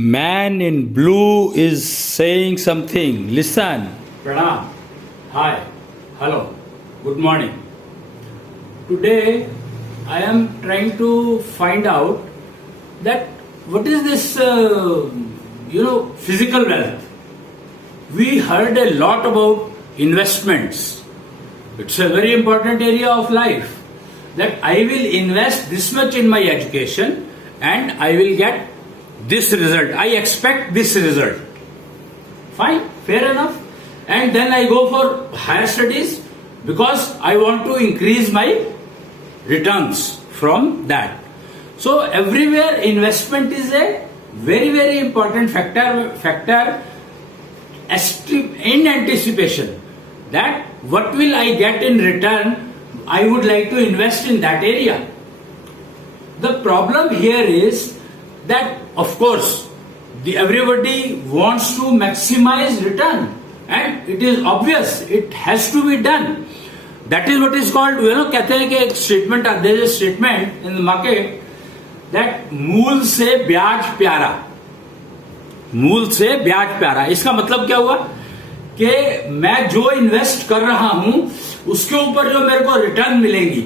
Man in blue is saying something. Listen. Pranam. Hi. Hello. Good morning. Today I am trying to find out that what is this physical wealth. We heard a lot about investments. It's a very important area of life, that I will invest this much in my education and I will get this result. I expect this result. Fine, fair enough. And then I go for higher studies because I want to increase my returns from that. So everywhere investment is a very, very important factor in anticipation, that what will I get in return. I would like to invest in that area. The problem here is that, of course, everybody wants to maximize return, and it is obvious, it has to be done. That is what is called, कहते हैं कि एक statement, there is a statement in the market that मूल से ब्याज प्यारा. मूल से ब्याज प्यारा, इसका मतलब क्या हुआ कि मैं जो इन्वेस्ट कर रहा हूं उसके ऊपर जो मेरे को रिटर्न मिलेंगी,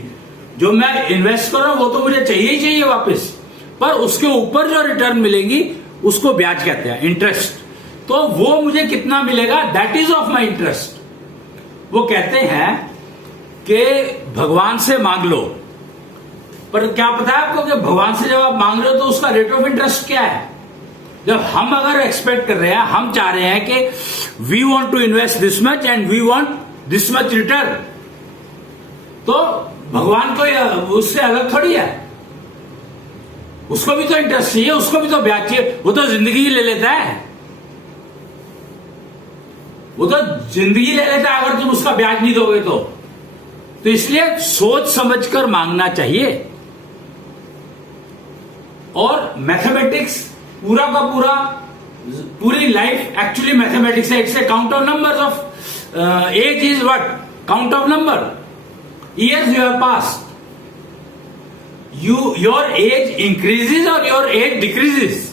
जो मैं इन्वेस्ट कर रहा हूं वो तो मुझे चाहिए ही चाहिए वापस, पर उसके ऊपर जो रिटर्न मिलेंगी उसको ब्याज कहते हैं, इंटरेस्ट. तो वो मुझे कितना मिलेगा, that is of my interest. वो कहते हैं कि भगवान से मांग लो, पर क्या पता है आपको कि भगवान से जब आप मांग रहे हो तो उसका रेट ऑफ इंटरेस्ट क्या है. जब हम अगर एक्सपेक्ट कर रहे हैं, हम चाह रहे हैं कि we want to invest this much and we want this much return, तो भगवान को उससे अलग थोड़ी है. उसको भी तो इंटरेस्ट चाहिए, उसको भी तो ब्याज चाहिए. वो तो जिंदगी ले लेता है, वो तो जिंदगी ले लेता है अगर तुम उसका ब्याज नहीं दोगे तो इसलिए सोच समझकर मांगना चाहिए. और मैथमेटिक्स पूरा का पूरी लाइफ एक्चुअली मैथमेटिक्स है. It's a count of numbers of age is what, count of number, years you have passed. Your age increases or your age decreases.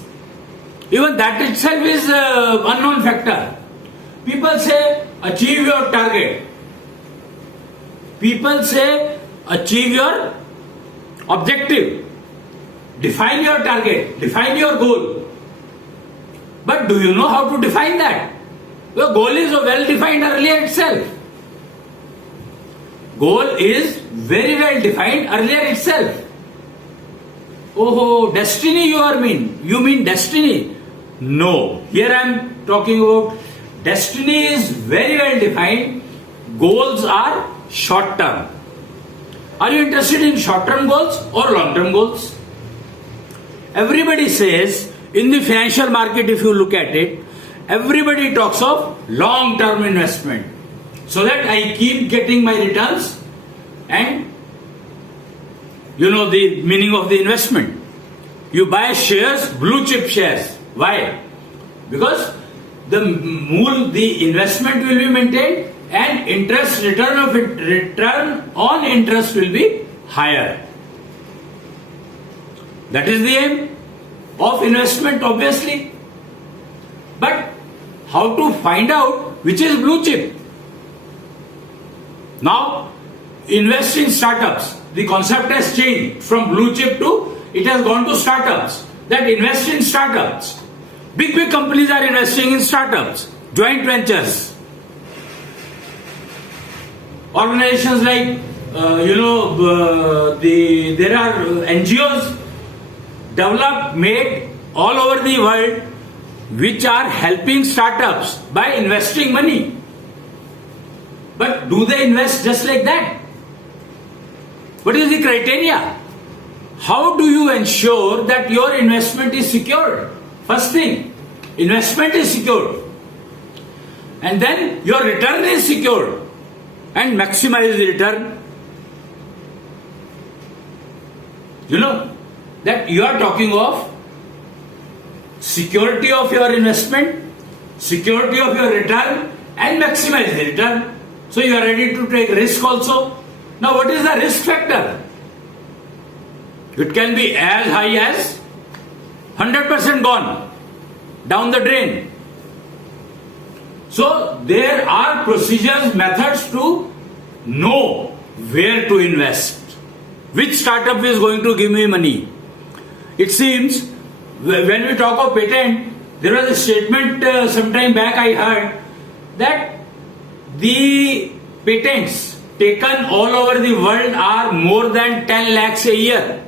Even that itself is unknown factor. People say achieve your target. People say achieve your objective. Define your target. Define your goal. But do you know how to define that? Your goal is well defined earlier itself. Goal is very well defined earlier itself. Oh, destiny you mean destiny? No. Here I am talking about destiny is very well defined. Goals are short term. Are you interested in short term goals or long term goals? Everybody says, in the financial market, if you look at it, everybody talks of long term investment, so that I keep getting my returns, and you know the meaning of the investment. You buy shares, blue chip shares. Why? Because the investment will be maintained and return on interest will be higher. That is the aim of investment, obviously. But how to find out which is blue chip? Now, invest in startups. The concept has changed from blue chip to, it has gone to startups. That invest in startups. Big companies are investing in startups, joint ventures. Organizations like, there are NGOs made all over the world which are helping startups by investing money. But do they invest just like that? What is the criteria? How do you ensure that your investment is secured? First thing, investment is secured. And then your return is secured. And maximize the return. You know that you are talking of security of your investment, security of your return, and maximize the return. So you are ready to take risk also. Now what is the risk factor? It can be as high as 100% gone. down the drain. So there are procedures, methods to know where to invest. Which startup is going to give me money? It seems when we talk of patent, there was a statement some time back I heard that the patents taken all over the world are more than 10 lakhs a year.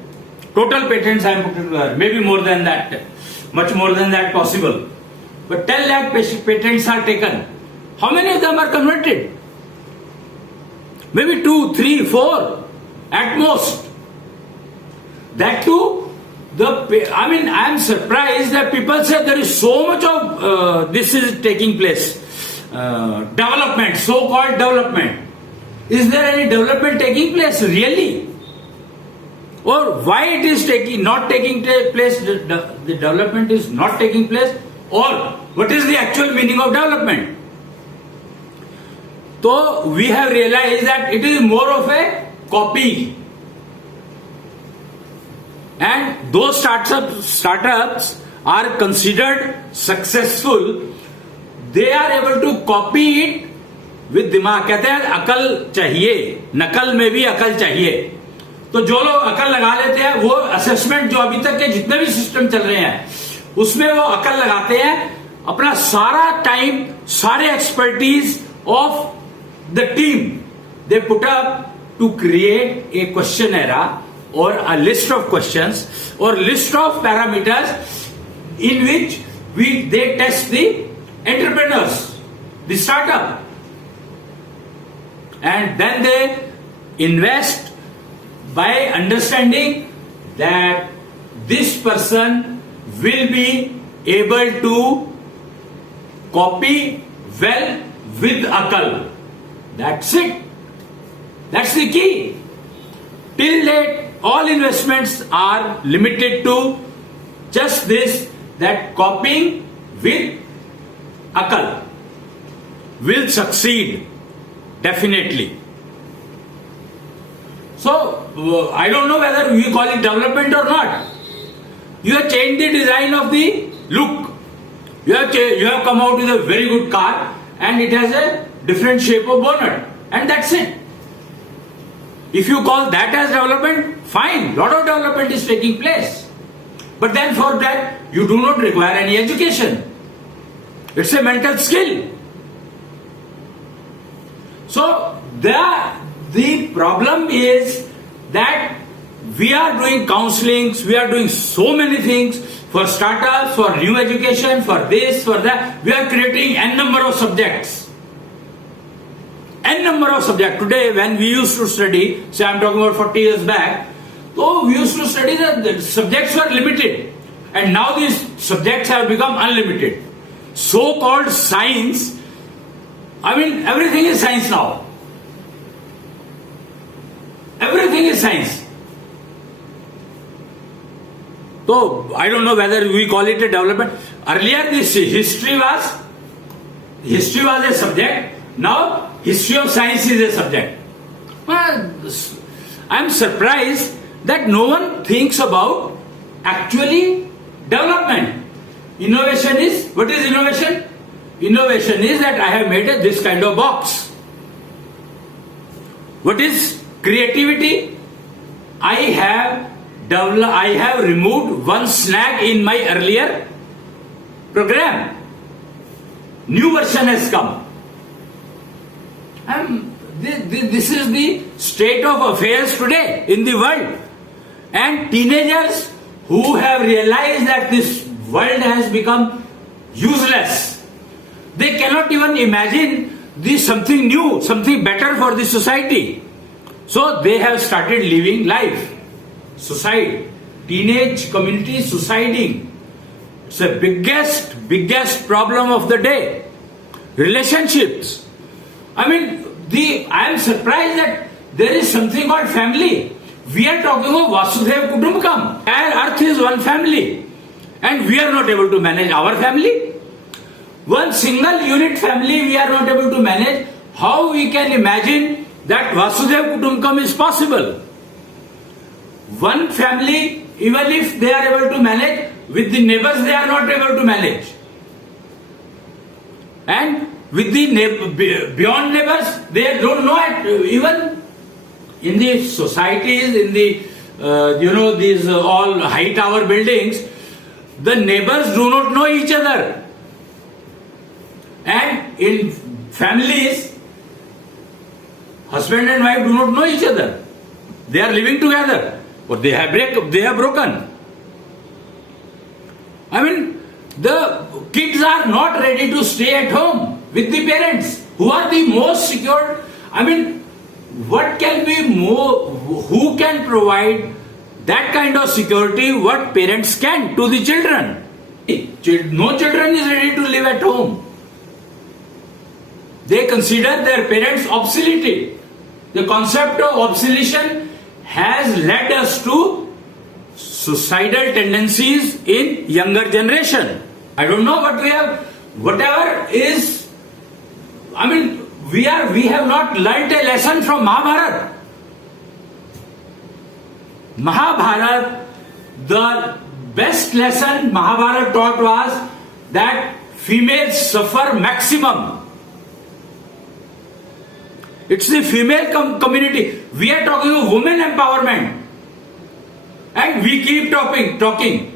Total patents I am putting together, maybe more than that, much more than that possible. But 10 lakh patents are taken. How many of them are converted? Maybe 2, 3, 4 at most. That too, I am surprised that people say there is so much of this is taking place. Development, so-called development. Is there any development taking place really? Or why it is not taking place, the development is not taking place, or what is the actual meaning of development? So we have realized that it is more of a copy. And those startups are considered successful. They are able to copy it with दिमाग. कहते हैं अकल चाहिए, नकल में भी अकल चाहिए. तो जो लोग अकल लगा लेते हैं वो असेसमेंट जो अभी तक के जितने भी सिस्टम चल रहे हैं उसमें वो अकल लगाते हैं, अपना सारा टाइम, सारे expertise of the team they put up to create a question era or a list of questions or list of parameters in which they test the entrepreneurs, the startup, and then they invest by understanding that this person will be able to copy well with akal. That's it. That's the key. Till date, all investments are limited to just this, that copying with akal will succeed definitely. So I don't know whether we call it development or not. You have changed the design of the look. You have come out with a very good car and it has a different shape of bonnet, and that's it. If you call that as development, fine, lot of development is taking place. But then for that, you do not require any education. It's a mental skill. So the problem is that we are doing counselings, we are doing so many things for startups, for new education, for this, for that. We are creating n number of subjects. N number of subjects. Today, when we used to study, say I'm talking about 40 years back, so we used to study the subjects were limited. And now these subjects have become unlimited. So-called science, I mean, everything is science now. Everything is science. So, I don't know whether we call it a development. Earlier, this history was a subject. Now, history of science is a subject. Well, I am surprised that no one thinks about actually development. Innovation is, what is innovation? Innovation is that I have made this kind of box. What is creativity? I have removed one snag in my earlier program. New version has come. This is the state of affairs today in the world. And teenagers who have realized that this world has become useless, they cannot even imagine something new, something better for the society. So they have started living life. Suicide. Teenage community suiciding. It's the biggest problem of the day. Relationships. I mean, I am surprised that there is something called family. We are talking of Vasudhaiva Kutumbakam. And Earth is one family. And we are not able to manage our family. One single unit family we are not able to manage. How we can imagine that Vasudhaiva Kutumbakam is possible? One family, even if they are able to manage, with the neighbors they are not able to manage. And with the beyond neighbors, they don't know it. Even in the societies, in the these all high tower buildings, the neighbors do not know each other. And in families, husband and wife do not know each other. They are living together, but they have broken. I mean, the kids are not ready to stay at home with the parents, who are the most secured. I mean, what can be more? Who can provide that kind of security what parents can to the children? No children is ready to live at home. They consider their parents obsolete. The concept of obsolescence has led us to suicidal tendencies in younger generation. I don't know what we have, whatever is, I mean, we have not learnt a lesson from Mahabharata. Mahabharata, the best lesson Mahabharata taught was that females suffer maximum. It's the female community. We are talking of women empowerment. And we keep talking.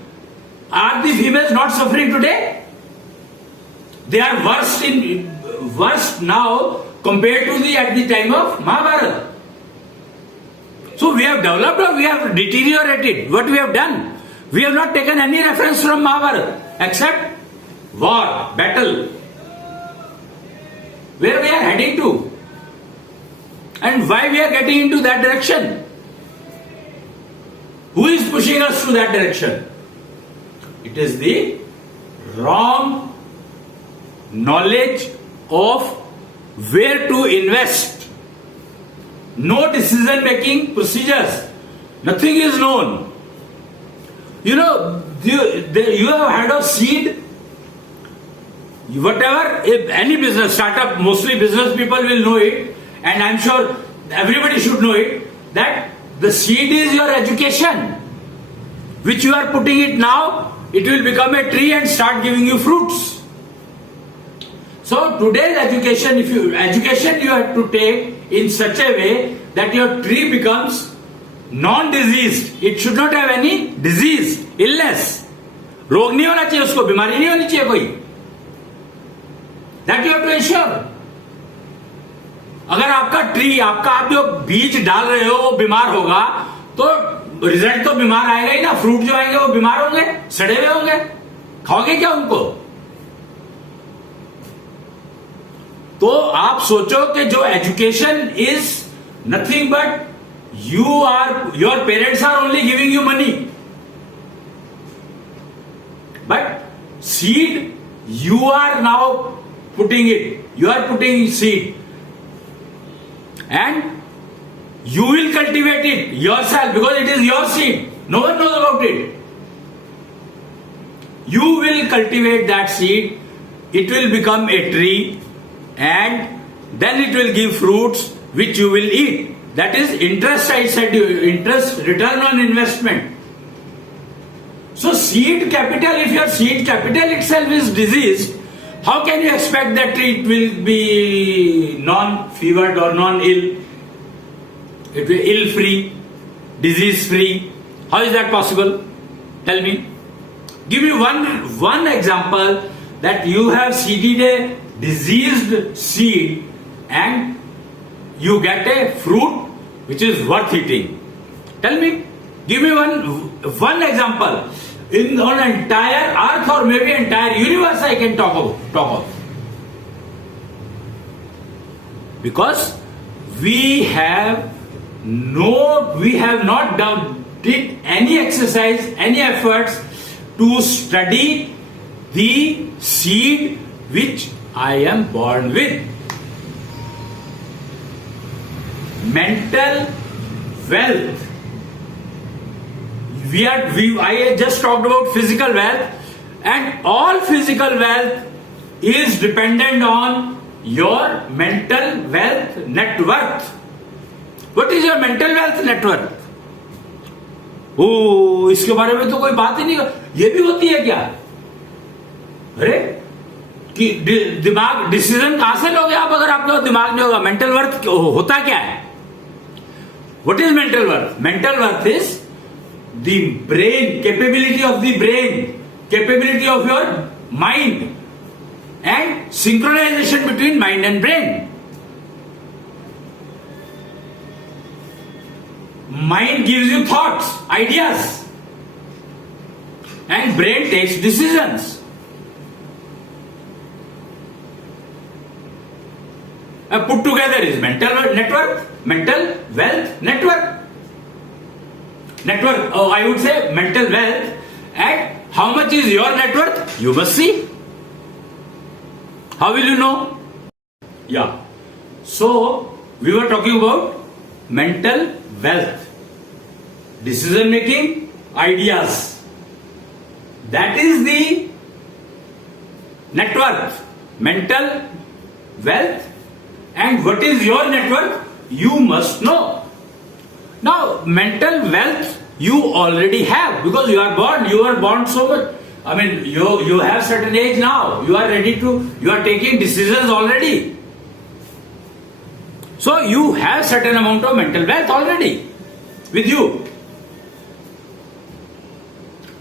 Are the females not suffering today? They are worse now compared to at the time of Mahabharata. So we have developed or we have deteriorated. What we have done? We have not taken any reference from Mahabharata except war, battle. Where we are heading to? And why we are getting into that direction? Who is pushing us to that direction? It is the wrong knowledge of where to invest. No decision making procedures. Nothing is known. You have heard of seed? Whatever, if any business, startup, mostly business people will know it, and I'm sure everybody should know it, that the seed is your education, which you are putting it now, it will become a tree and start giving you fruits. So today's education, education you have to take in such a way that your tree becomes non-diseased. It should not have any disease, illness. रोग नहीं होना चाहिए उसको, बीमारी नहीं होनी चाहिए कोई. That you have to ensure. अगर आपका ट्री, आप जो बीज डाल रहे हो वो बीमार होगा, तो रिजल्ट तो बीमार आएगा ही ना. फ्रूट जो आएंगे वो बीमार होंगे, सड़े हुए होंगे. खाओगे क्या उनको? तो आप सोचो कि जो education is nothing but your parents are only giving you money, but seed you are now putting it. You are putting seed. And you will cultivate it yourself because it is your seed. No one knows about it. You will cultivate that seed. It will become a tree and then it will give fruits which you will eat. That is interest, I said you. Interest, return on investment. So seed capital, if your seed capital itself is diseased, how can you expect that it will be non-fevered or non-ill? It will be ill-free, disease-free. How is that possible? Tell me. Give me one example that you have seeded a diseased seed and you get a fruit which is worth eating. Tell me. Give me one example. On entire earth or maybe entire universe I can talk of. Because we have not did any exercise, any efforts to study the seed which I am born with. Mental wealth. I just talked about physical wealth, and all physical wealth is dependent on your mental wealth net worth. What is your mental wealth net worth? ओ, इसके बारे में तो कोई बात ही नहीं. ये भी होती है क्या? अरे कि दिमाग डिसीजन कहां से लोगे आप अगर आपके दिमाग नहीं होगा? मेंटल वर्थ होता क्या है? What is mental worth? Mental worth is the brain, capability of the brain, capability of your mind and synchronization between mind and brain. Mind gives you thoughts, ideas, and brain takes decisions. Put together is mental network, mental wealth network. Network, I would say mental wealth. And how much is your net worth? You must see. How will you know? Yeah. So, we were talking about mental wealth, decision making, ideas. That is the net worth, mental wealth. And what is your net worth? You must know. Now, mental wealth you already have because you are born so much. I mean, you have certain age now. You are taking decisions already. So you have certain amount of mental wealth already with you.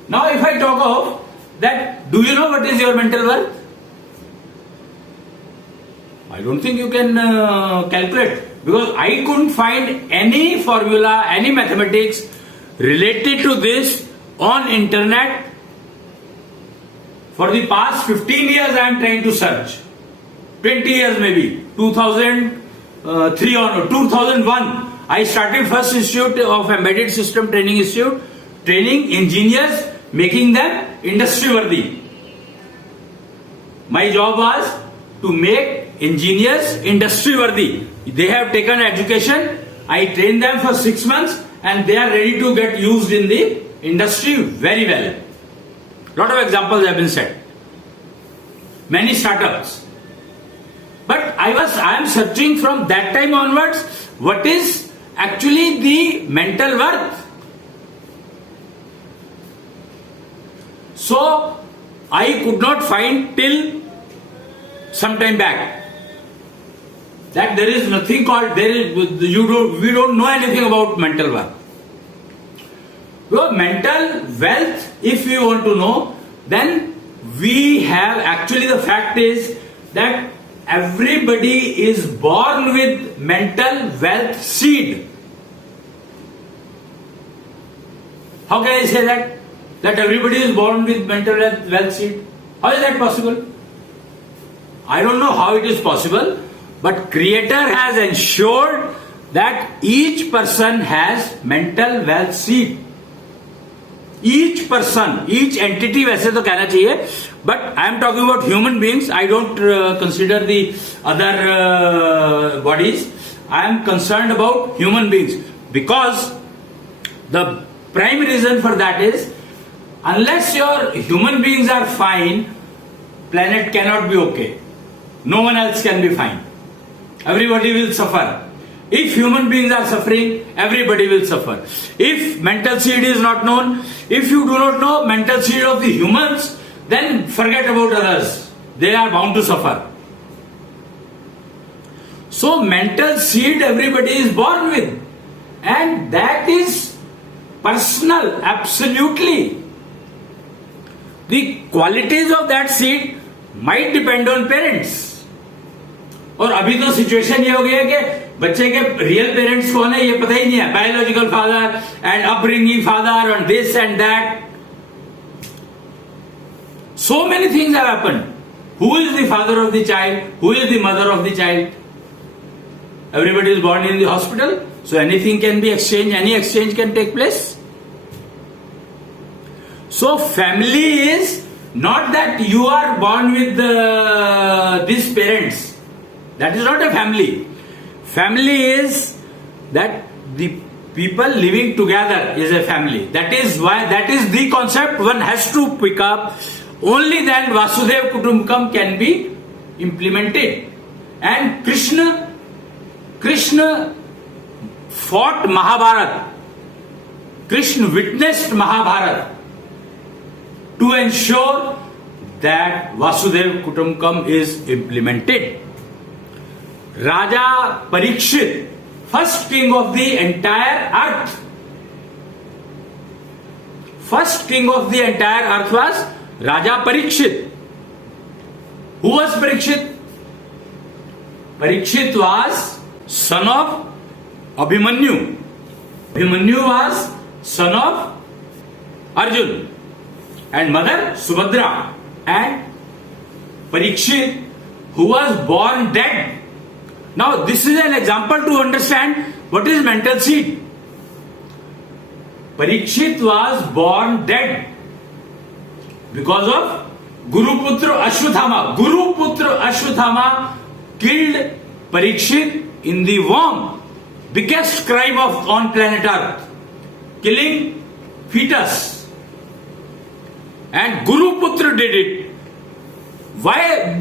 Now if I talk of that, do you know what is your mental wealth? I don't think you can calculate because I couldn't find any formula, any mathematics related to this on internet. For the past 15 years I am trying to search. 20 years maybe. 2003 or 2001 I started first institute of embedded system training institute, training engineers, making them industry worthy. My job was to make engineers industry worthy. They have taken education. I trained them for 6 months and they are ready to get used in the industry very well. Lot of examples have been said. Many startups. But I am searching from that time onwards what is actually the mental worth. So I could not find till some time back that there is nothing called we don't know anything about mental wealth. Well, mental wealth, if we want to know, then we have actually the fact is that everybody is born with mental wealth seed. How can I say that? That everybody is born with mental wealth seed? How is that possible? I don't know how it is possible, but Creator has ensured that each person has mental wealth seed. Each person, each entity वैसे तो कहना चाहिए, but I am talking about human beings. I don't consider the other bodies. I am concerned about human beings because the prime reason for that is unless your human beings are fine, planet cannot be okay. No one else can be fine. Everybody will suffer. If human beings are suffering, everybody will suffer. If mental seed is not known, if you do not know mental seed of the humans, then forget about others. They are bound to suffer. So mental seed everybody is born with. And that is personal, absolutely. The qualities of that seed might depend on parents. और अभी तो situation ये हो गई है कि बच्चे के रियल पेरेंट्स कौन है ये पता ही नहीं है. Biological father and upbringing father and this and that. So many things have happened. Who is the father of the child? Who is the mother of the child? Everybody is born in the hospital, so anything can be exchanged, any exchange can take place. So family is not that you are born with these parents. That is not a family. Family is that the people living together is a family. That is the concept one has to pick up. Only then Vasudhaiva Kutumbakam can be implemented. And Krishna fought Mahabharata. Krishna witnessed Mahabharata to ensure that Vasudev Kutumbakam is implemented. Raja Parikshit, first king of the entire earth. First king of the entire earth was Raja Parikshit. Who was Parikshit? Parikshit was son of Abhimanyu. Abhimanyu was son of Arjun and mother Subhadra. And Parikshit, who was born dead. Now this is an example to understand what is mental seed. Parikshit was born dead because of Guruputra Ashwathama. Guruputra Ashwathama killed Parikshit in the womb, biggest crime on planet Earth, killing fetus. And Guruputra did it. Why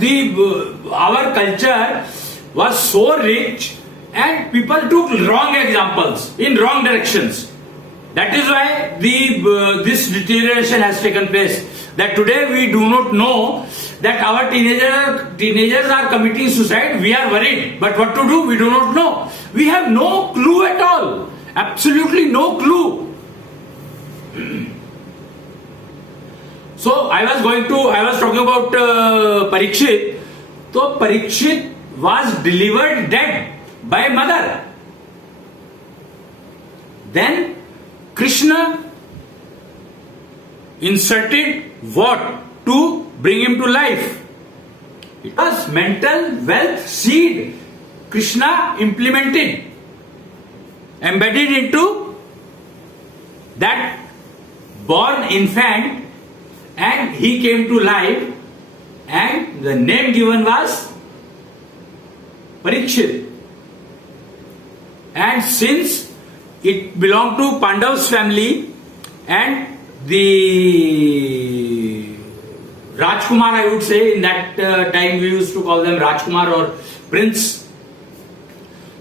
our culture was so rich and people took wrong examples in wrong directions. That is why this deterioration has taken place. That today we do not know that our teenagers are committing suicide. We are worried, but what to do? We do not know. We have no clue at all. Absolutely no clue. So I was talking about Parikshit. So Parikshit was delivered dead by mother. Then Krishna inserted what to bring him to life? It was mental wealth seed. Krishna implemented, embedded into that born infant, and he came to life, and the name given was Parikshit. And since it belonged to Pandav's family, and the Rajkumar, I would say, in that time we used to call them Rajkumar or Prince.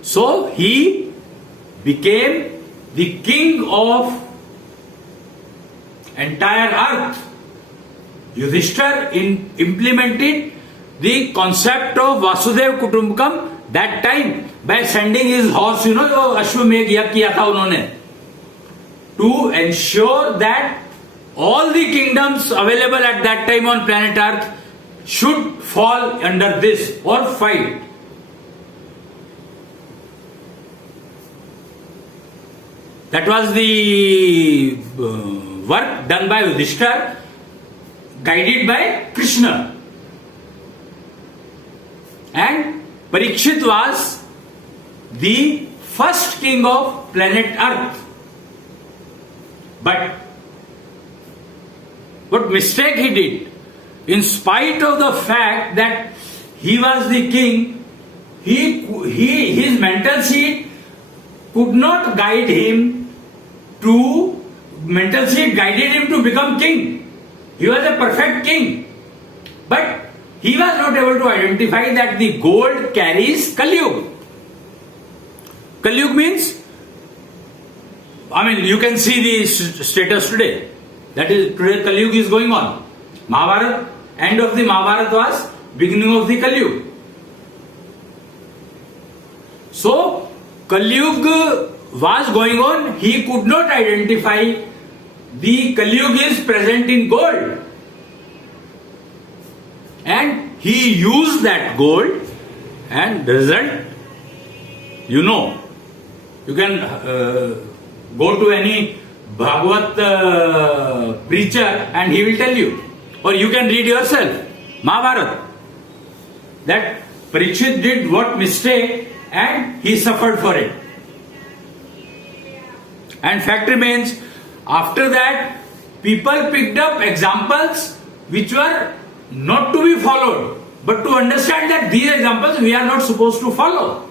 So he became the king of entire earth. Yudhishthir implemented the concept of Vasudev Kutumbakam that time by sending his horse, जो अश्वमेघ यज्ञ किया था उन्होंने, to ensure that all the kingdoms available at that time on planet Earth should fall under this or fight. That was the work done by Yudhishthir, guided by Krishna. And Parikshit was the first king of planet Earth. But what mistake he did, in spite of the fact that he was the king, his mental seed could not guide him to, mental seed guided him to become king. He was a perfect king. But he was not able to identify that the gold carries Kali-yuga. Kali-yuga means, you can see the status today. That is, today Kali-yuga is going on. Mahabharata, end of the Mahabharata was beginning of the Kali-yuga. So, Kali-yuga was going on. He could not identify the Kali-yuga is present in gold. And he used that gold, and the result, you can go to any Bhagavad preacher and he will tell you, or you can read yourself, Mahabharata, that Parikshit did what mistake and he suffered for it. And fact remains, after that, people picked up examples which were not to be followed, but to understand that these examples we are not supposed to follow.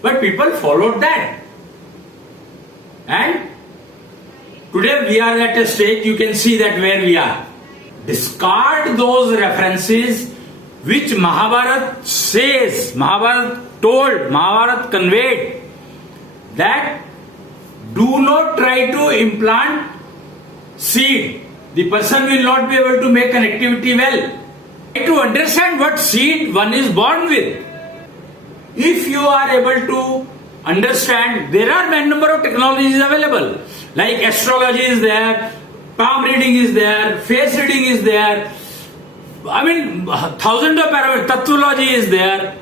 But people followed that. And today we are at a stage, you can see that where we are. Discard those references which Mahabharata says, Mahabharata told, Mahabharata conveyed, that do not try to implant seed. the person will not be able to make an activity well. To understand what seed one is born with. If you are able to understand, there are many number of technologies available, like astrology is there, palm reading is there, face reading is there. I mean, thousands of parameters. Tattvology is there,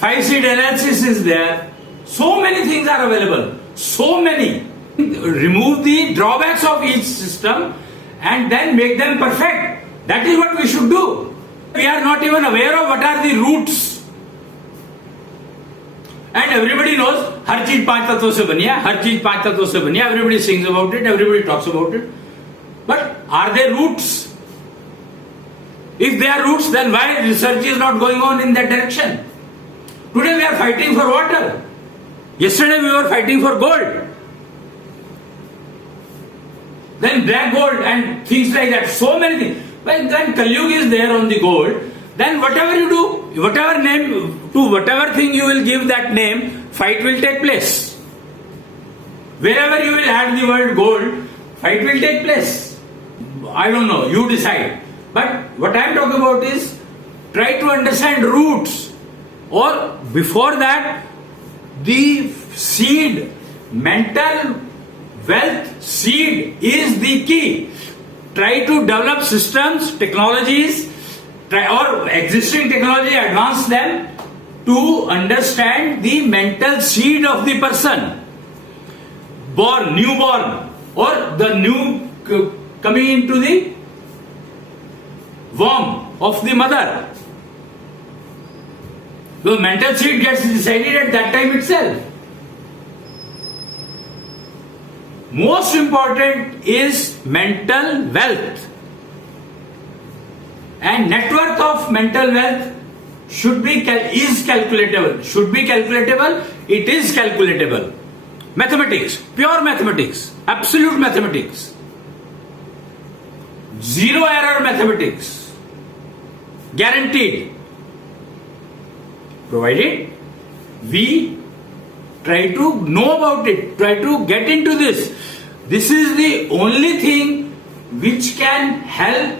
5-seed analysis is there. So many things are available. So many. Remove the drawbacks of each system and then make them perfect. That is what we should do. We are not even aware of what are the roots. And everybody knows, हर चीज 5 तत्वों से बनी है, हर चीज 5 तत्वों से बनी है. Everybody sings about it, everybody talks about it. But are there roots? If there are roots, then why research is not going on in that direction? Today we are fighting for water. Yesterday we were fighting for gold. Then black gold and things like that. So many things. But then Kali is there on the gold. Then whatever you do, whatever name, to whatever thing you will give that name, fight will take place. Wherever you will add the word gold, fight will take place. I don't know, you decide. But what I am talking about is, try to understand roots. Or before that, the seed, mental wealth seed is the key. Try to develop systems, technologies, or existing technology, advance them to understand the mental seed of the person. Born, newborn, or the new coming into the womb of the mother. The mental seed gets decided at that time itself. Most important is mental wealth. And net worth of mental wealth is calculatable. Should be calculatable. It is calculatable. Mathematics, pure mathematics, absolute mathematics, zero error mathematics, guaranteed. Provided we try to know about it, try to get into this. This is the only thing which can help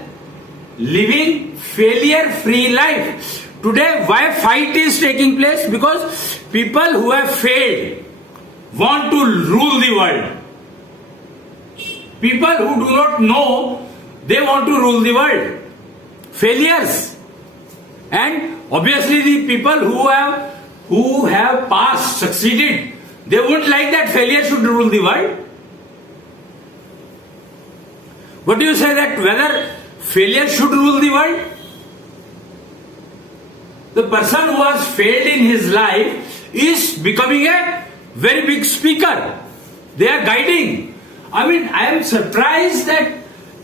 living failure-free life. Today, why fight is taking place? Because people who have failed want to rule the world. People who do not know, they want to rule the world. Failures. And obviously the people who have passed, succeeded, they wouldn't like that failure should rule the world. What do you say, that whether failure should rule the world? The person who has failed in his life is becoming a very big speaker. They are guiding. I mean, I am surprised that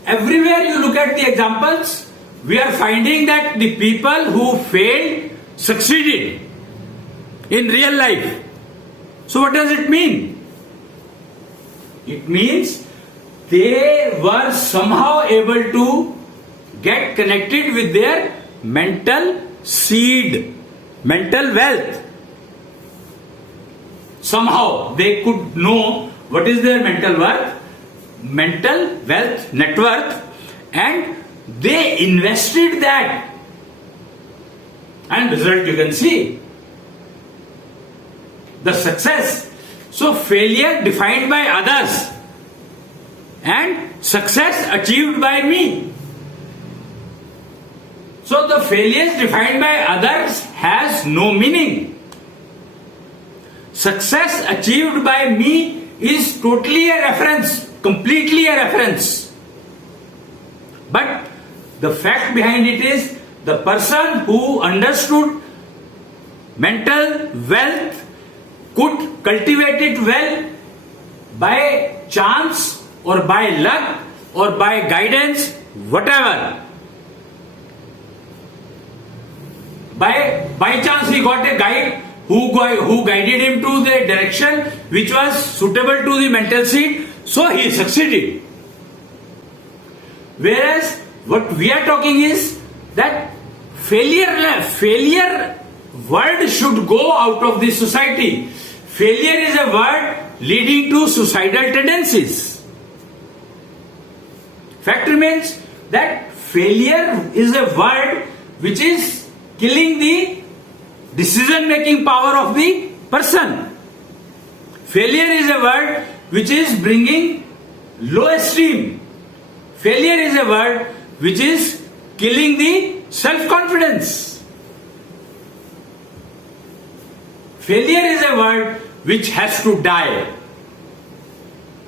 everywhere you look at the examples, we are finding that the people who failed succeeded in real life. So what does it mean? It means they were somehow able to get connected with their mental seed, mental wealth. Somehow they could know what is their mental worth, mental wealth, net worth, and they invested that. And result you can see. The success. So failure defined by others and success achieved by me. So the failures defined by others has no meaning. Success achieved by me is totally a reference, completely a reference. But the fact behind it is the person who understood mental wealth could cultivate it well by chance or by luck or by guidance, whatever. By chance he got a guide who guided him to the direction which was suitable to the mental seed, so he succeeded. Whereas what we are talking is that failure word should go out of the society. Failure is a word leading to suicidal tendencies. fact remains that failure is a word which is killing the decision making power of the person. Failure is a word which is bringing low esteem. Failure is a word which is killing the self-confidence. Failure is a word which has to die.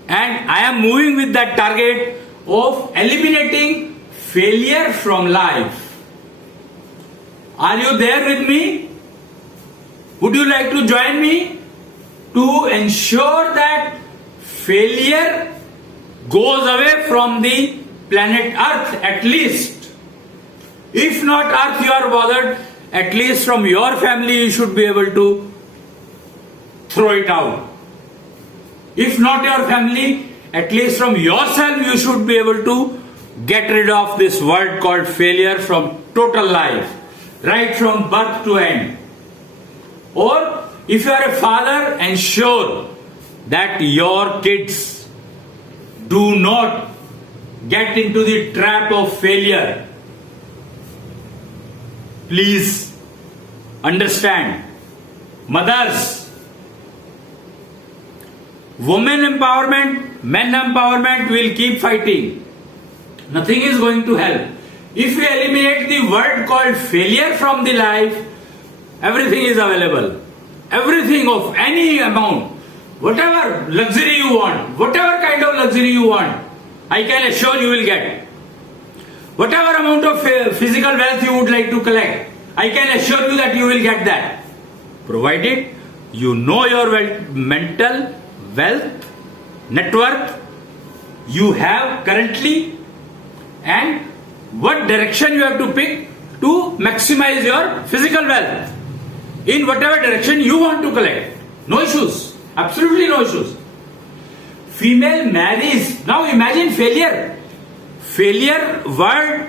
And I am moving with that target of eliminating failure from life. Are you there with me? Would you like to join me to ensure that failure goes away from the planet Earth at least? If not Earth you are bothered, at least from your family you should be able to throw it out. If not your family, at least from yourself you should be able to get rid of this word called failure from total life, right from birth to end. Or if you are a father, ensure that your kids do not get into the trap of failure. Please understand, mothers, women empowerment, men empowerment will keep fighting. Nothing is going to help. If we eliminate the word called failure from the life, everything is available. Everything of any amount, whatever luxury you want, whatever kind of luxury you want, I can assure you will get. Whatever amount of physical wealth you would like to collect, I can assure you that you will get that. Provided you know your mental wealth, net worth you have currently, and what direction you have to pick to maximize your physical wealth in whatever direction you want to collect. No issues. Absolutely no issues. Female marries. Now imagine failure. Failure word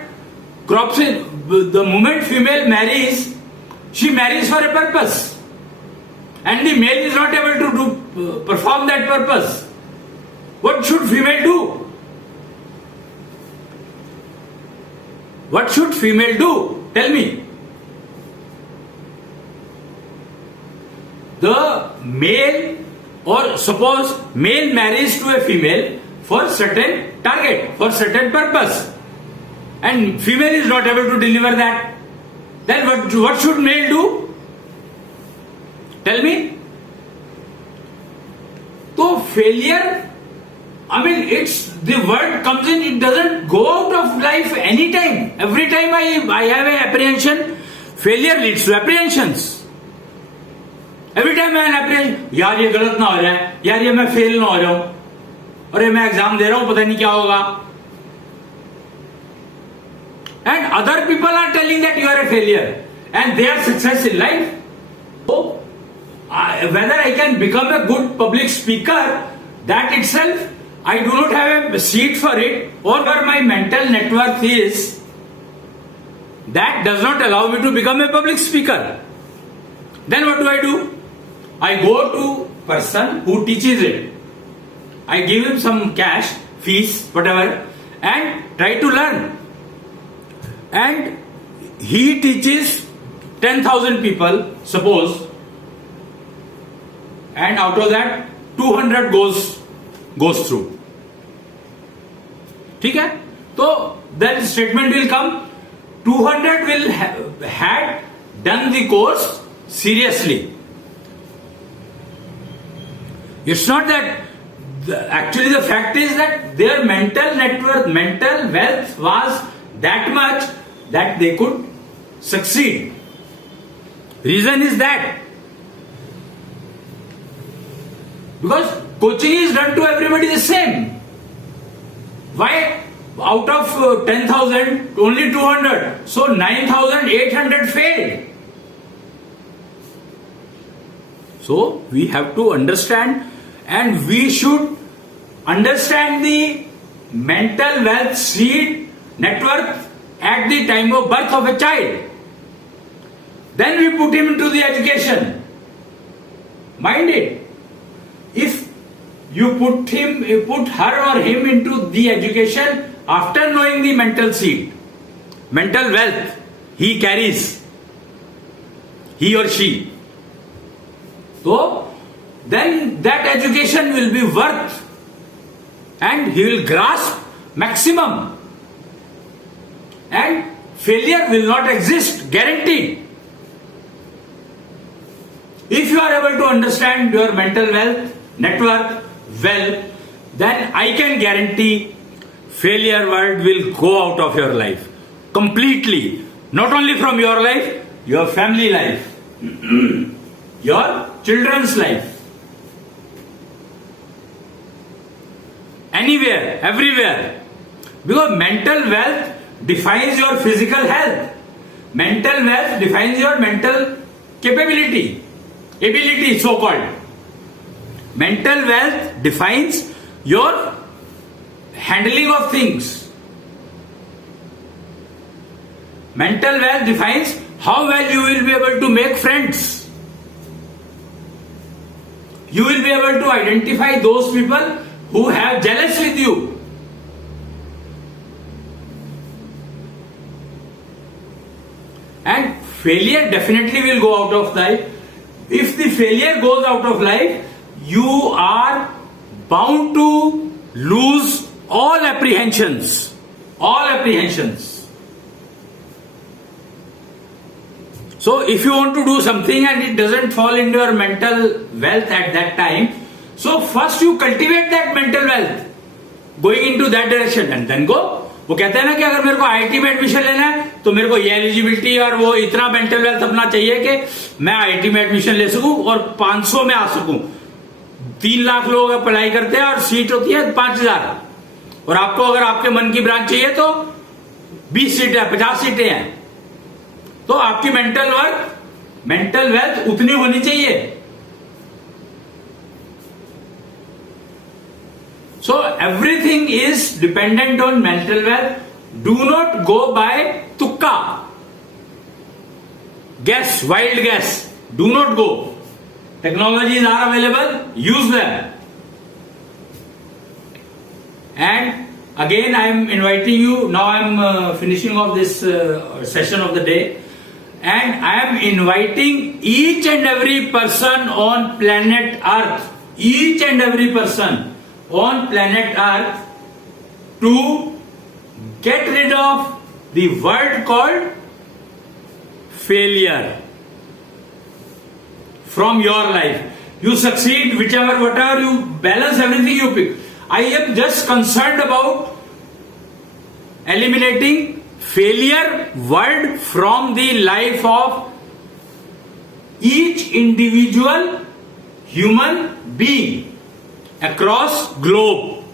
crops in. The moment female marries, she marries for a purpose. And the male is not able to perform that purpose. What should female do? What should female do? Tell me. The male, or suppose male marries to a female for certain target, for certain purpose, and female is not able to deliver that, then what should male do? Tell me. So failure, I mean, it's the word comes in, it doesn't go out of life anytime. Every time I have an apprehension, failure leads to apprehensions. Every time I have an apprehension, यार ये गलत ना हो जाए, यार ये मैं fail ना हो जाऊं, अरे मैं एग्जाम दे रहा हूं पता नहीं क्या होगा. And other people are telling that you are a failure and they are success in life. So, whether I can become a good public speaker, that itself I do not have a seat for it, or where my mental net worth is, that does not allow me to become a public speaker. Then what do? I go to person who teaches it. I give him some cash, fees, whatever, and try to learn. And he teaches 10,000 people, suppose, and out of that 200 goes through. ठीक है? तो then statement will come, 200 will had done the course seriously. It's not that actually the fact is that their mental net worth, mental wealth was that much that they could succeed. Reason is that because coaching is done to everybody the same. Why out of 10,000 only 200? So 9,800 failed. So we have to understand, and we should understand the mental wealth seed net worth at the time of birth of a child. Then we put him into the education. Mind it. If you put her or him into the education after knowing the mental seed, mental wealth he carries, he or she, so then that education will be worth and he will grasp maximum and failure will not exist, guaranteed. If you are able to understand your mental wealth, network well, then I can guarantee failure word will go out of your life completely. Not only from your life, your family life, your children's life. Anywhere, everywhere. Because mental wealth defines your physical health. Mental wealth defines your mental capability, ability so called. Mental wealth defines your handling of things. Mental wealth defines how well you will be able to make friends. You will be able to identify those people who have jealous with you. And failure definitely will go out of life. If the failure goes out of life, you are bound to lose all apprehensions. All apprehensions. So if you want to do something and it doesn't fall into your mental wealth at that time, so first you cultivate that mental wealth, going into that direction and then go. वो कहते हैं ना कि अगर मेरे को IIT में admission लेना है तो मेरे को ये एलिजिबिलिटी और वो इतना मेंटल वेल्थ अपना चाहिए कि मैं आईआईटी में एडमिशन ले सकूं और 500 में आ सकूं. 3 लाख लोग अप्लाई करते हैं और सीट होती है 5000 और आपको अगर आपके मन की ब्रांच चाहिए तो 20 सीटें 50 सीटें हैं. तो आपकी मेंटल वेल्थ उतनी होनी चाहिए. So everything is dependent on mental wealth. Do not go by tukka. Guess, wild guess. Do not go. Technologies are available. Use them. And again I am inviting you. Now I am finishing off this session of the day. And I am inviting each and every person on planet Earth. Each and every person on planet Earth to get rid of the word called failure from your life. You succeed, whatever you balance, everything you pick. I am just concerned about eliminating failure word from the life of each individual human being across globe.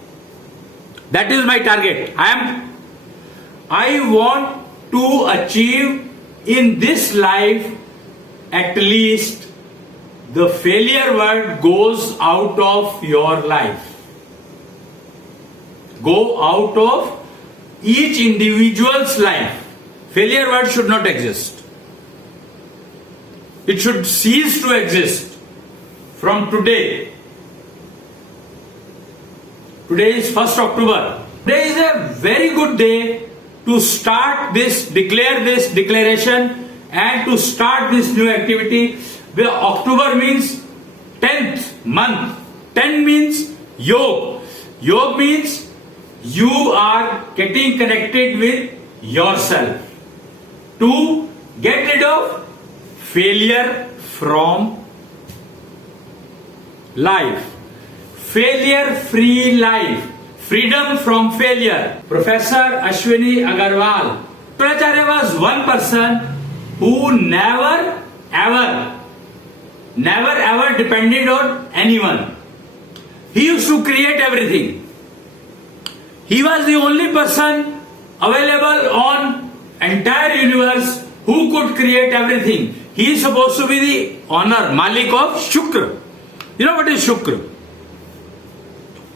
That is my target. I want to achieve in this life at least the failure word goes out of your life. Go out of each individual's life. Failure word should not exist. It should cease to exist from today. Today is 1st October. Today is a very good day to start this, declare this declaration and to start this new activity. Where October means 10th month. 10 means Yog. Yog means you are getting connected with yourself to get rid of failure from life. Failure free life. Freedom from failure. Professor Ashwini Agarwal. Shukracharya was one person who never ever depended on anyone. He used to create everything. He was the only person available on entire universe who could create everything. He is supposed to be the owner, Malik of Shukra. You know what is Shukra?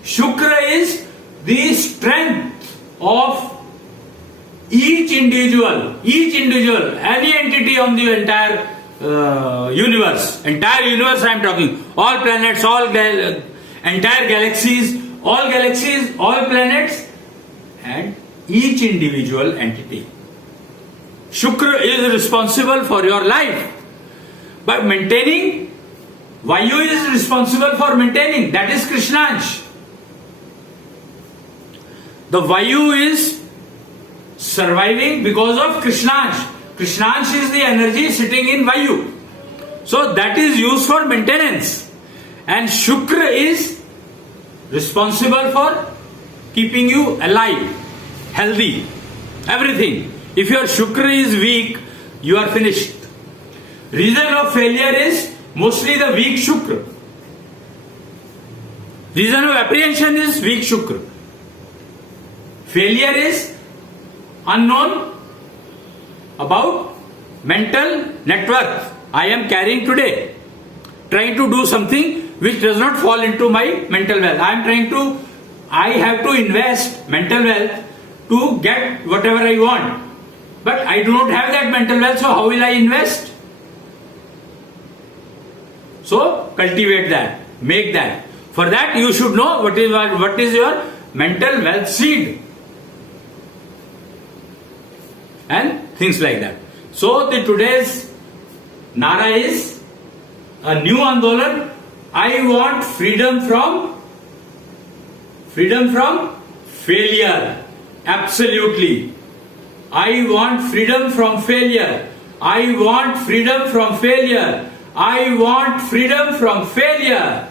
Shukra is the strength of each individual, any entity on the entire universe. Entire universe I am talking. All planets, entire galaxies, all planets and each individual entity. Shukra is responsible for your life. But maintaining, Vayu is responsible for maintaining. That is Krishnansh. The Vayu is surviving because of Krishnansh. Krishnansh is the energy sitting in Vayu. So that is used for maintenance. And Shukra is responsible for keeping you alive, healthy, everything. If your Shukra is weak, you are finished. Reason of failure is mostly the weak Shukra. Reason of apprehension is weak Shukra. Failure is unknown about mental net worth I am carrying today. Trying to do something which does not fall into my mental wealth. I have to invest mental wealth to get whatever I want. But I do not have that mental wealth, so how will I invest? So cultivate that, make that. For that you should know what is your mental wealth seed. And things like that. So the today's Nara is a new Andolan. I want freedom from failure. Absolutely. I want freedom from failure. I want freedom from failure. I want freedom from failure.